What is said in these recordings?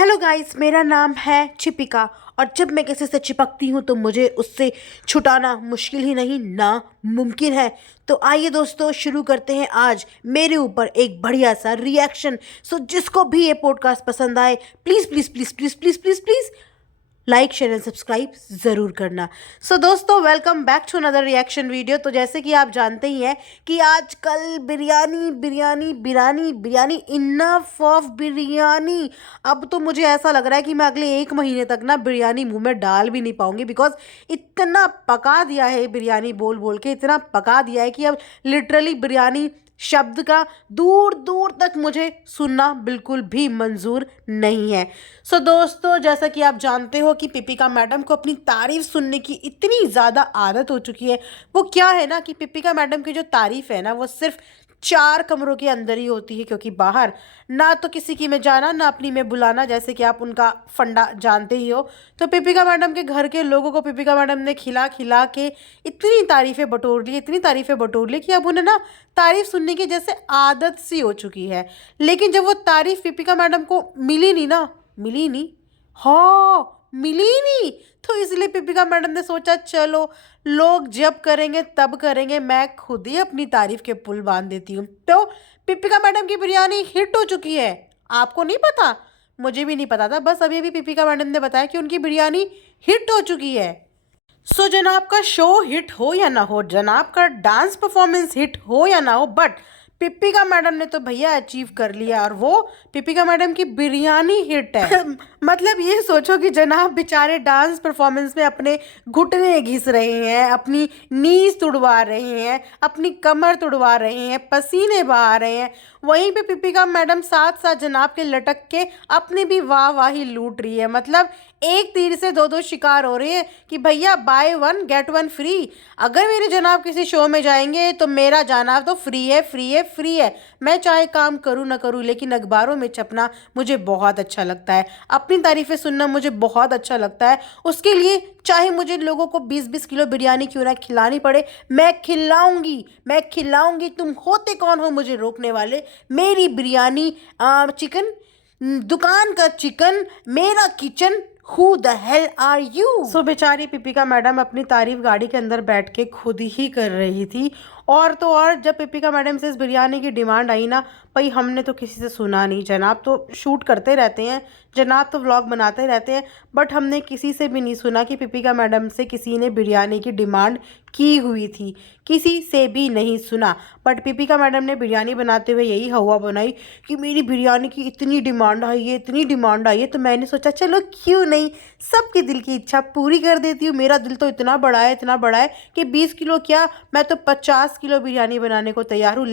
Hello guys, मेरा नाम है चिपिका। और जब मैं किसी से चिपकती हूँ तो मुझे उससे छुटाना मुश्किल ही नहीं नामुमकिन है। तो आइए दोस्तों, शुरू करते हैं आज मेरे ऊपर एक बढ़िया सा रिएक्शन। सो जिसको भी ये पॉडकास्ट पसंद आए, please please please please please please please like share and subscribe ज़रूर करना। सो दोस्तों, welcome back to another reaction video. तो जैसे कि आप जानते ही हैं कि आजकल बिरयानी बिरयानी बिरयानी बिरयानी, इनफ ऑफ बिरयानी। अब तो मुझे ऐसा लग रहा है कि मैं अगले 1 महीने तक ना बिरयानी मुंह में डाल भी नहीं पाऊंगी, बिकॉज इतना पका दिया है बिरयानी बोल बोल के, इतना पका दिया है कि अब लिटरली बिरयानी शब्द का दूर दूर तक मुझे सुनना बिल्कुल भी मंजूर नहीं है। सो दोस्तों, जैसा कि आप जानते हो कि पिपिका मैडम को अपनी तारीफ सुनने की इतनी ज़्यादा आदत हो चुकी है। वो क्या है ना कि पिपिका मैडम की जो तारीफ है ना, वो सिर्फ 4 कमरों के अंदर ही होती है, क्योंकि बाहर ना तो किसी की में जाना ना अपनी में बुलाना, जैसे कि आप उनका फंडा जानते ही हो। तो पिपिका मैडम के घर के लोगों को पिपिका मैडम ने खिला खिला के इतनी तारीफ़ें बटोर ली, इतनी तारीफ़ें बटोर ली कि अब उन्हें ना तारीफ़ सुनने की जैसे आदत सी हो चुकी है। लेकिन जब वो तारीफ़ पिपिका मैडम को मिली नहीं ना, मिली नहीं, हाँ मिली नहीं, तो इसलिए पिपिका मैडम ने सोचा चलो लोग जब करेंगे तब करेंगे, मैं खुद ही अपनी तारीफ के पुल बांध देती हूँ। तो पिपिका मैडम की बिरयानी हिट हो चुकी है। आपको नहीं पता? मुझे भी नहीं पता था, बस अभी अभी पिपिका मैडम ने बताया कि उनकी बिरयानी हिट हो चुकी है। सो जनाब का शो हिट हो या ना हो, जनाब का डांस परफॉर्मेंस हिट हो या ना हो, बट पिपिका मैडम ने तो भैया अचीव कर लिया, और वो पिपिका मैडम की बिरयानी हिट है। मतलब ये सोचो कि जनाब बेचारे डांस परफॉर्मेंस में अपने घुटने घिस रहे हैं, अपनी नीज तुड़वा रहे हैं, अपनी कमर तुड़वा रहे हैं, पसीने बहा रहे हैं। वहीं पे पिपिका मैडम साथ साथ जनाब के लटक के अपनी भी वाह वाही लूट रही है। मतलब एक तीर से दो दो शिकार हो रहे हैं कि भैया by one get one free. अगर मेरे जनाब किसी शो में जाएंगे तो मेरा जाना तो फ्री है, फ्री है, फ्री है। मैं चाहे काम करूँ ना करूँ, लेकिन अखबारों में छपना मुझे बहुत अच्छा लगता है, अपनी तारीफ़ें सुनना मुझे बहुत अच्छा लगता है। उसके लिए चाहे मुझे लोगों को 20-20 किलो बिरयानी क्यों ना खिलानी पड़े, मैं खिलाऊंगी, मैं खिलाऊंगी। तुम होते कौन हो मुझे रोकने वाले? मेरी बिरयानी चिकन, दुकान का चिकन, मेरा kitchen, who the hell are you? So बेचारी पिपिका मैडम अपनी तारीफ गाड़ी के अंदर बैठ के खुद ही कर रही थी। और तो और जब पिपिका मैडम से इस बिरयानी की डिमांड आई ना, भाई हमने तो किसी से सुना नहीं, जनाब तो शूट करते रहते हैं, जनाब तो व्लॉग बनाते रहते हैं, बट हमने किसी से भी नहीं सुना कि पिपिका मैडम से किसी ने बिरयानी की डिमांड की हुई थी, किसी से भी नहीं सुना। बट पिपिका मैडम ने बिरयानी बनाते हुए यही हवा बनाई कि मेरी बिरयानी की इतनी डिमांड आई है, इतनी डिमांड आई है, तो मैंने सोचा चलो क्यों नहीं सबके दिल की इच्छा पूरी कर देती हूँ। मेरा दिल तो इतना बड़ा है, इतना बड़ा है कि 20 किलो क्या, मैं तो 50 किलो बिरयानी बनाने को तैयार हूँ।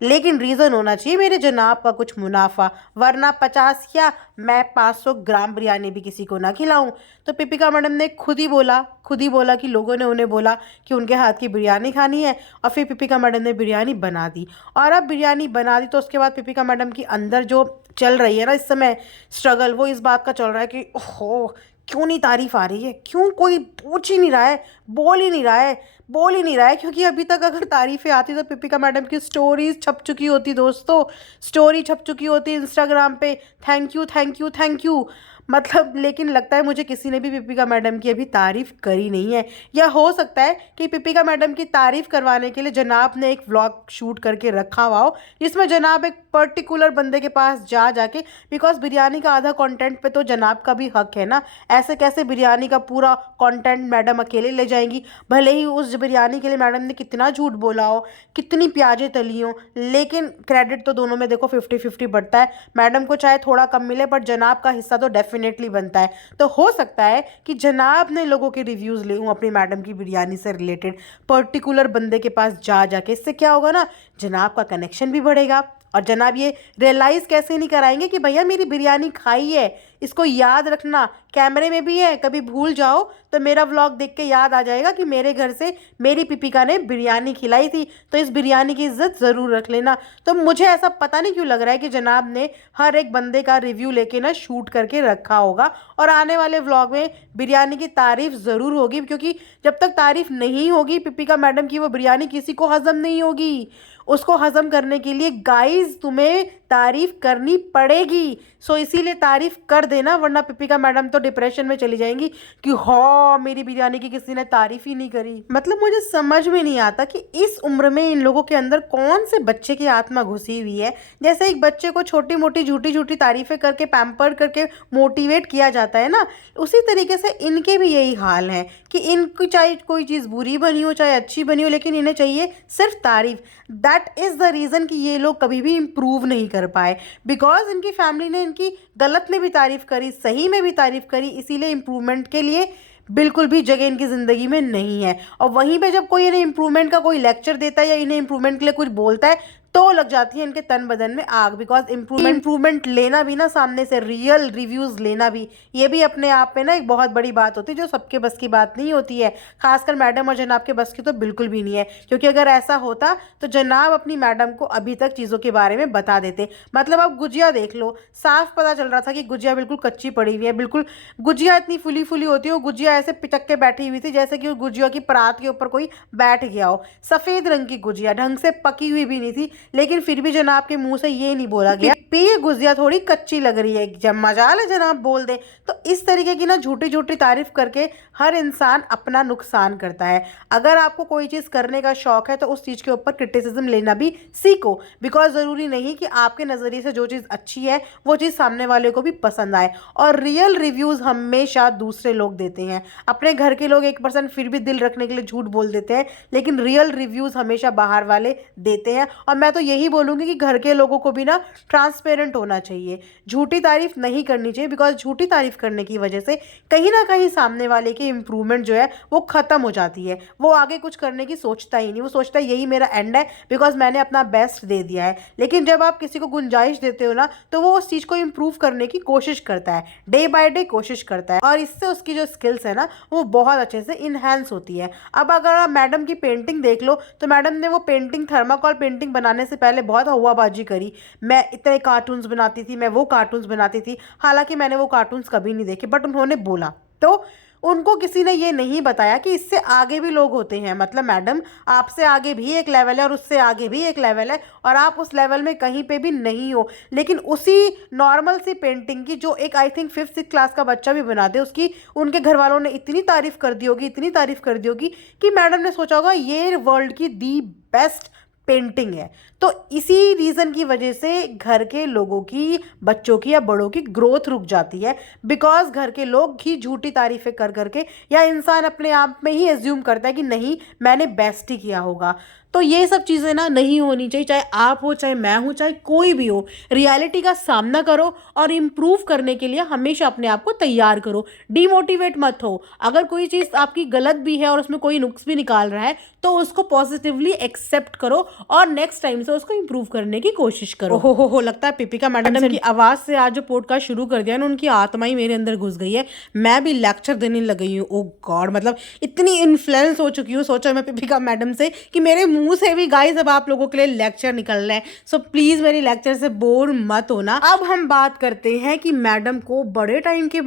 लेकिन रीज़न होना चाहिए मेरे जनाब का कुछ मुनाफा, वरना 50 क्या मैं 500 ग्राम बिरयानी भी किसी को ना खिलाऊं। तो पिपिका मैडम ने खुद ही बोला कि लोगों ने उन्हें बोला कि उनके हाथ की बिरयानी खानी है, और फिर पिपिका मैडम ने बिरयानी बना दी। और अब बिरयानी बना दी तो उसके बाद पिपिका मैडम की अंदर जो चल रही है ना इस समय स्ट्रगल, वो इस बात का चल रहा है कि ओहो क्यों नहीं तारीफ आ रही है, क्यों कोई पूछ ही नहीं रहा है, बोल ही नहीं रहा है, बोल ही नहीं रहा है। क्योंकि अभी तक अगर तारीफ़ें आती तो पिपिका मैडम की स्टोरीज छप चुकी होती दोस्तों, स्टोरी छप चुकी होती इंस्टाग्राम पे, thank you thank you thank you. मतलब लेकिन लगता है मुझे किसी ने भी पिपिका मैडम की अभी तारीफ़ करी नहीं है, या हो सकता है कि पिपिका मैडम की तारीफ़ करवाने के लिए जनाब ने एक व्लॉग शूट करके रखा हुआ हो, जिसमें जनाब एक पर्टिकुलर बंदे के पास जाके, बिकॉज बिरयानी का आधा कंटेंट पे तो जनाब का भी हक है ना। ऐसे कैसे बिरयानी का पूरा कंटेंट मैडम अकेले ले जाएंगी? भले ही उस बिरयानी के लिए मैडम ने कितना झूठ बोला हो, कितनी प्याजें तली हो, लेकिन क्रेडिट तो दोनों में देखो 50-50 बढ़ता है। मैडम को चाहे थोड़ा कम मिले, पर जनाब का हिस्सा तो डेफिनेटली बनता है। तो हो सकता है कि जनाब ने लोगों के रिव्यूज़ ले हूँ अपनी मैडम की बिरयानी से रिलेटेड, पर्टिकुलर बंदे के पास जाके। इससे क्या होगा ना, जनाब का कनेक्शन भी बढ़ेगा, और जनाब ये रियलाइज़ कैसे नहीं कराएंगे कि भैया मेरी बिरयानी खाई है, इसको याद रखना, कैमरे में भी है, कभी भूल जाओ तो मेरा व्लॉग देख के याद आ जाएगा कि मेरे घर से मेरी पिपिका ने बिरयानी खिलाई थी, तो इस बिरयानी की इज्जत ज़रूर रख लेना। तो मुझे ऐसा पता नहीं क्यों लग रहा है कि जनाब ने हर एक बंदे का रिव्यू लेके ना शूट करके रखा होगा, और आने वाले व्लॉग में बिरयानी की तारीफ ज़रूर होगी, क्योंकि जब तक तारीफ नहीं होगी पिपिका मैडम की वो बिरयानी किसी को हजम नहीं होगी। उसको हजम करने के लिए गाइस तुम्हें तारीफ करनी पड़ेगी। सो इसीलिए तारीफ कर देना, वरना पिपिका मैडम तो डिप्रेशन में चली जाएंगी कि हाँ मेरी बिरयानी की किसी ने तारीफ ही नहीं करी। मतलब मुझे समझ में नहीं आता कि इस उम्र में इन लोगों के अंदर कौन से बच्चे की आत्मा घुसी हुई है। जैसे एक बच्चे को छोटी मोटी झूठी झूठी तारीफें करके पैम्पर करके मोटिवेट किया जाता है ना, उसी तरीके से इनके भी यही हाल है कि इनको चाहे कोई चीज़ बुरी बनी हो चाहे अच्छी बनी हो, लेकिन इन्हें चाहिए सिर्फ तारीफ। दैट इज़ द रीज़न कि ये लोग कभी भी इम्प्रूव नहीं कर पाए, बिकॉज इनकी फैमिली ने इनकी गलत में भी तारीफ करी, सही में भी तारीफ करी, इसीलिए इम्प्रूवमेंट के लिए बिल्कुल भी जगह इनकी ज़िंदगी में नहीं है। और वहीं पे जब कोई इन्हें इम्प्रूवमेंट का कोई लेक्चर देता है या इन्हें इम्प्रूवमेंट के लिए कुछ बोलता है तो लग जाती है इनके तन बदन में आग। बिकॉज इम्प्रूवमेंट लेना भी ना, सामने से रियल रिव्यूज़ लेना भी, ये भी अपने आप में ना एक बहुत बड़ी बात होती है जो सबके बस की बात नहीं होती है। खासकर मैडम और जनाब के बस की तो बिल्कुल भी नहीं है, क्योंकि अगर ऐसा होता तो जनाब अपनी मैडम को अभी तक चीज़ों के बारे में बता देते। मतलब अब गुजिया देख लो, साफ पता चल रहा था कि गुजिया बिल्कुल कच्ची पड़ी हुई है। बिल्कुल गुजिया इतनी फुली फुली होती है, वो गुजिया ऐसे पिचक के बैठी हुई थी जैसे कि उस गुजिया की परात के ऊपर कोई बैठ गया हो। सफ़ेद रंग की गुजिया, ढंग से पकी हुई भी नहीं थी, लेकिन फिर भी जनाब के मुंह से ये नहीं बोला गया ये गुजिया थोड़ी कच्ची लग रही है, जब मजाल है जनाब बोल दे। तो इस तरीके की ना झूठी झूठी तारीफ करके हर इंसान अपना नुकसान करता है। अगर आपको कोई चीज़ करने का शौक है तो उस चीज़ के ऊपर क्रिटिसिज्म लेना भी सीखो, बिकॉज ज़रूरी नहीं कि आपके नज़रिए से जो चीज़ अच्छी है वो चीज़ सामने वाले को भी पसंद आए। और रियल रिव्यूज़ हमेशा दूसरे लोग देते हैं। अपने घर के लोग 1% फिर भी दिल रखने के लिए झूठ बोल देते हैं, लेकिन रियल रिव्यूज़ हमेशा बाहर वाले देते हैं। और मैं तो यही बोलूँगी कि घर के लोगों को भी ना ट्रांसपेरेंट होना चाहिए, झूठी तारीफ नहीं करनी चाहिए, बिकॉज झूठी तारीफ करने की वजह से कहीं ना कहीं सामने वाले की इम्प्रूवमेंट जो है वो ख़त्म हो जाती है। वो आगे कुछ करने की सोचता ही नहीं, वो सोचता है यही मेरा एंड है बिकॉज मैंने अपना बेस्ट दे दिया है। लेकिन जब आप किसी को गुंजाइश देते हो ना तो वो उस चीज़ को इम्प्रूव करने की कोशिश करता है, डे बाय डे कोशिश करता है, और इससे उसकी जो स्किल्स है ना वो बहुत अच्छे से इन्हेंस होती है। अब अगर आप मैडम की पेंटिंग देख लो तो मैडम ने वो पेंटिंग थर्माकोल पेंटिंग बनाने से पहले बहुत हवाबाजी करी। मैं इतने कार्टून्स बनाती थी, मैं वो कार्टून्स बनाती थी, हालांकि मैंने वो कार्टून्स कभी नहीं देखे, बट उन्होंने बोला तो उनको किसी ने ये नहीं बताया कि इससे आगे भी लोग होते हैं। मतलब मैडम आपसे आगे भी एक लेवल है और उससे आगे भी एक लेवल है, और आप उस लेवल में कहीं पे भी नहीं हो। लेकिन उसी नॉर्मल सी पेंटिंग की जो एक आई थिंक 5th-6th क्लास का बच्चा भी बना दे, उसकी उनके घर वालों ने इतनी तारीफ कर दी होगी, इतनी तारीफ कर दी होगी कि मैडम ने सोचा होगा ये वर्ल्ड की दी बेस्ट पेंटिंग है। तो इसी रीज़न की वजह से घर के लोगों की, बच्चों की या बड़ों की ग्रोथ रुक जाती है, बिकॉज घर के लोग ही झूठी तारीफें कर करके, या इंसान अपने आप में ही एज्यूम करता है कि नहीं मैंने बेस्ट ही किया होगा। तो ये सब चीज़ें ना नहीं होनी चाहिए, चाहे आप हो चाहे मैं हूँ चाहे कोई भी हो। रियलिटी का सामना करो और इम्प्रूव करने के लिए हमेशा अपने आप को तैयार करो, डीमोटिवेट मत हो। अगर कोई चीज़ आपकी गलत भी है और उसमें कोई नुक्स भी निकाल रहा है तो उसको पॉजिटिवली एक्सेप्ट करो और नेक्स्ट टाइम से उसको इम्प्रूव करने की कोशिश करो। हो लगता है पिपिका मैडम की आवाज़ से आज जो पॉडकास्ट शुरू कर दिया ना, उनकी आत्मा ही मेरे अंदर घुस गई है। मैं भी लेक्चर देने लग गई हूँ। ओ गॉड, मतलब इतनी इन्फ्लुएंस हो चुकी हूँ, सोचा मैं पिपिका मैडम से कि मेरे मुंह से भी गाइस अब आप लोगों के लिए लेक्चर निकल रहा है। सो प्लीज़ मेरी लेक्चर से बोर मत होना। अब हम बात करते हैं कि मैडम को बड़े टाइम के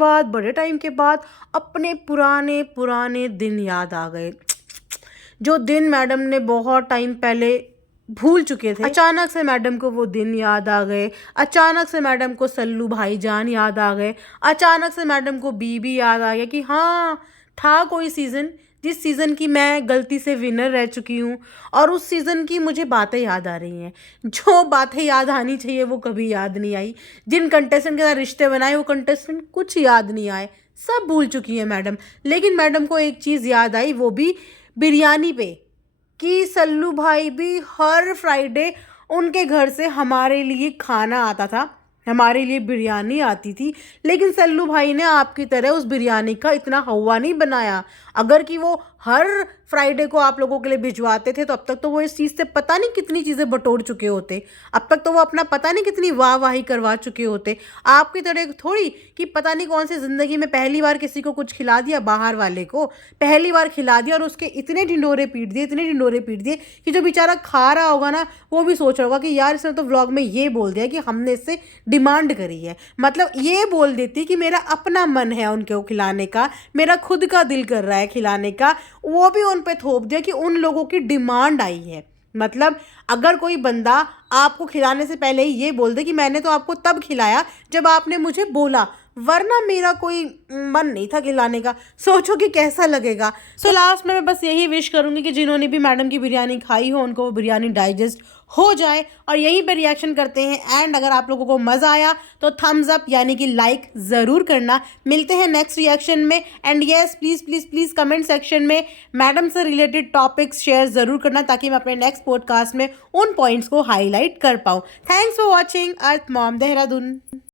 बाद अपने पुराने दिन याद आ गए, जो दिन मैडम ने बहुत टाइम पहले भूल चुके थे। अचानक से मैडम को वो दिन याद आ गए, अचानक से मैडम को सल्लू भाईजान याद आ गए, अचानक से मैडम को बीबी याद आ गया कि हाँ था कोई सीज़न जिस सीज़न की मैं गलती से विनर रह चुकी हूँ, और उस सीज़न की मुझे बातें याद आ रही हैं। जो बातें याद आनी चाहिए वो कभी याद नहीं आई। जिन कंटेस्टेंट के साथ रिश्ते बनाए वो कंटेस्टेंट कुछ याद नहीं आए, सब भूल चुकी है मैडम। लेकिन मैडम को एक चीज़ याद आई, वो भी बिरयानी पे, कि सल्लू भाई भी हर फ्राइडे उनके घर से हमारे लिए खाना आता था, हमारे लिए बिरयानी आती थी। लेकिन सल्लू भाई ने आपकी तरह उस बिरयानी का इतना हवा नहीं बनाया। अगर कि वो हर फ्राइडे को आप लोगों के लिए भिजवाते थे, तो अब तक तो वो इस चीज़ से पता नहीं कितनी चीज़ें बटोर चुके होते। अब तक तो वो अपना पता नहीं कितनी वाहवाही करवा चुके होते। आपकी तरह थोड़ी कि पता नहीं कौन सी ज़िंदगी में पहली बार किसी को कुछ खिला दिया, बाहर वाले को पहली बार खिला दिया और उसके इतने ढिंढोरे पीट दिए, इतने ढिंढोरे पीट दिए कि जो बेचारा खा रहा होगा ना, वो भी सोच रहा होगा कि यार इसने तो व्लॉग में ये बोल दिया कि हमने इससे डिमांड करी है। मतलब ये बोल देती कि मेरा अपना मन है उनको खिलाने का, मेरा खुद का दिल कर रहा है खिलाने का, वो भी उन पे थोप दिया कि उन लोगों की डिमांड आई है। मतलब अगर कोई बंदा आपको खिलाने से पहले ही ये बोल दे कि मैंने तो आपको तब खिलाया जब आपने मुझे बोला, वरना मेरा कोई मन नहीं था खिलाने का, सोचो कि कैसा लगेगा। सो लास्ट में मैं बस यही विश करूंगी कि जिन्होंने भी मैडम की बिरयानी खाई हो उनको वो बिरयानी डाइजेस्ट हो जाए, और यहीं पे रिएक्शन करते हैं। एंड अगर आप लोगों को मज़ा आया तो थम्स अप यानी कि लाइक ज़रूर करना। मिलते हैं नेक्स्ट रिएक्शन में। And yes, please please please comment section में मैडम से रिलेटेड टॉपिक्स शेयर ज़रूर करना, ताकि मैं अपने नेक्स्ट पॉडकास्ट में उन पॉइंट्स को हाईलाइट कर पाऊँ। Thanks for watching earth mom Dehradun.